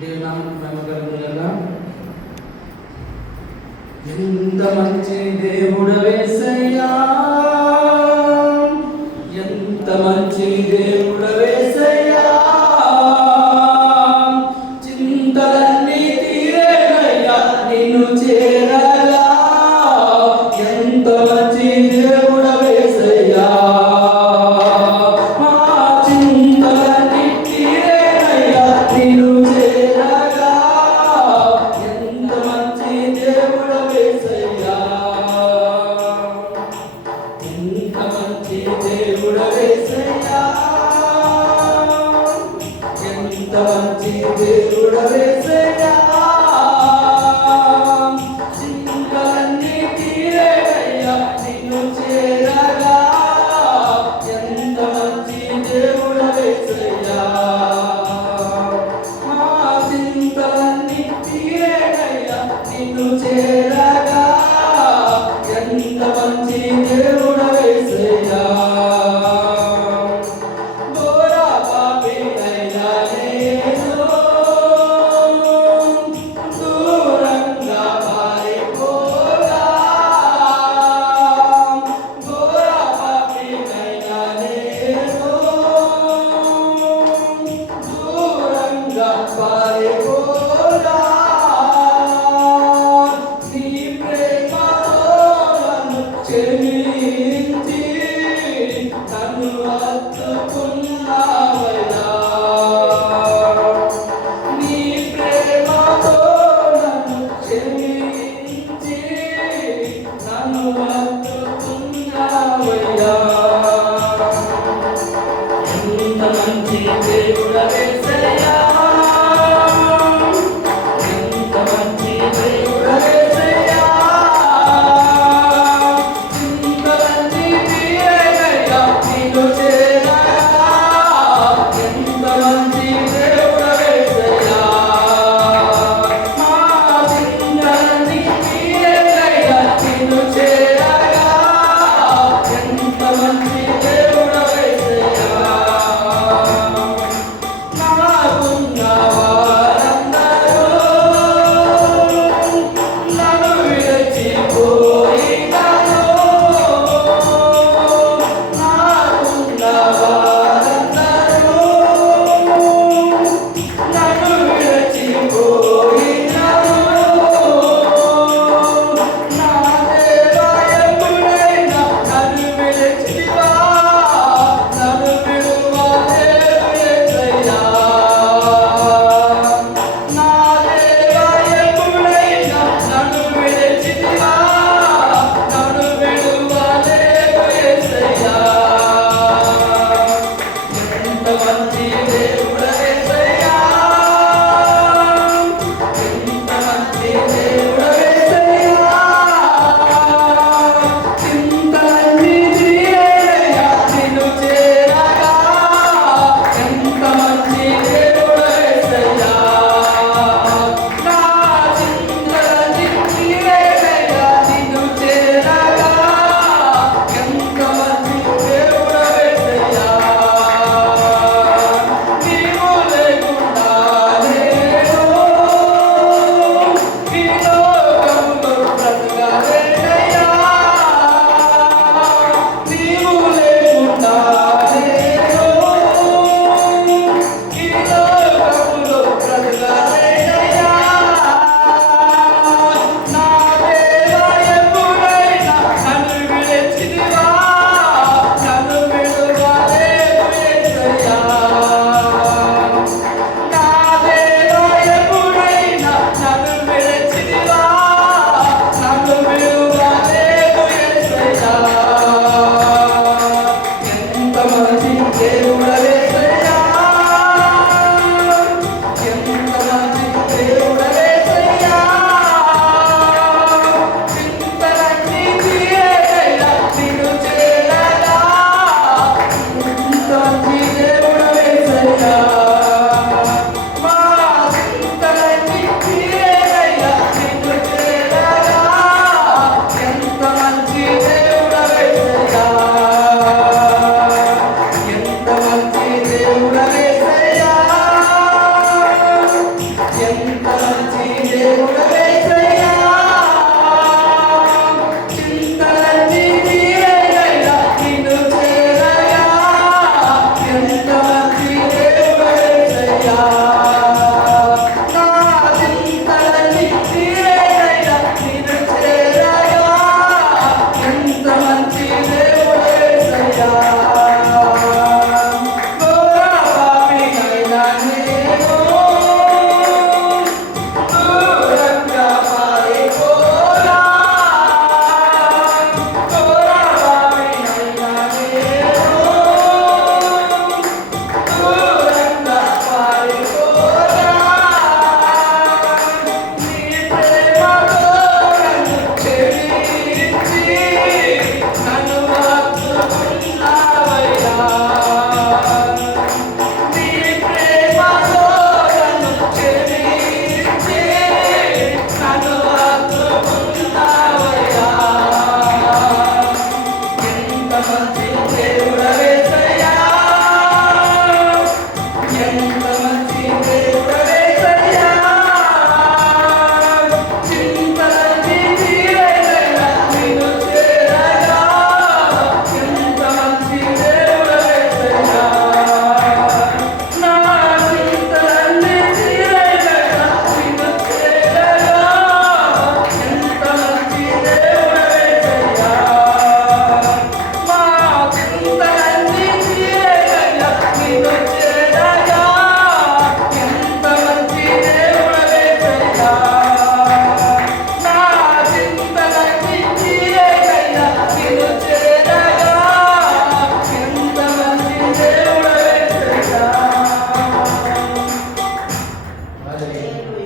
దేవుని నామమునకు మహిమ కలుగునుగాక. ఎంత మంచి దేవుడవే యేసయ్యా, ఎంత మంచి దేవుడవే యేసయ్యా, చింతలన్నీ తీరేనయ్యా నిన్ను చేరగా. ఎంత మంచి దేవుడవే యేసయ్యా, మా చింతలన్నీ తీరేనయ్యా నిన్ను చేరగా. ఎంత మంచి దేవుడవే యేసయ్యా, ఎంత మంచి దేవుడవే యేసయ్యా, ఎంత మంచి దేవుడవే యేసయ్యా, చింతలన్నీ తీరేనయ్యా నిన్ను చేరగా. ఎంత మంచి దేవుడవే యేసయ్యా, మా చింతలన్నీ తీరేనయ్యా నిన్ను చేరగా. ఎంత మంచి దేవుడవే యేసయ్యా, ఘోర పాపినైనా నేను దూరంగా పారిపోగా. ఘోర పాపినైనా నేను దూరంగా పారిపోగా. నీ ప్రేమతో నన్ను క్షమించి నన్ను హత్తుకున్నావయ్యా. నీ ప్రేమతో నన్ను క్షమించి నన్ను హత్తుకున్నావయ్యా. ఎంత మంచి దేవుడవే యేసయ్యా, హల్లెలూయా.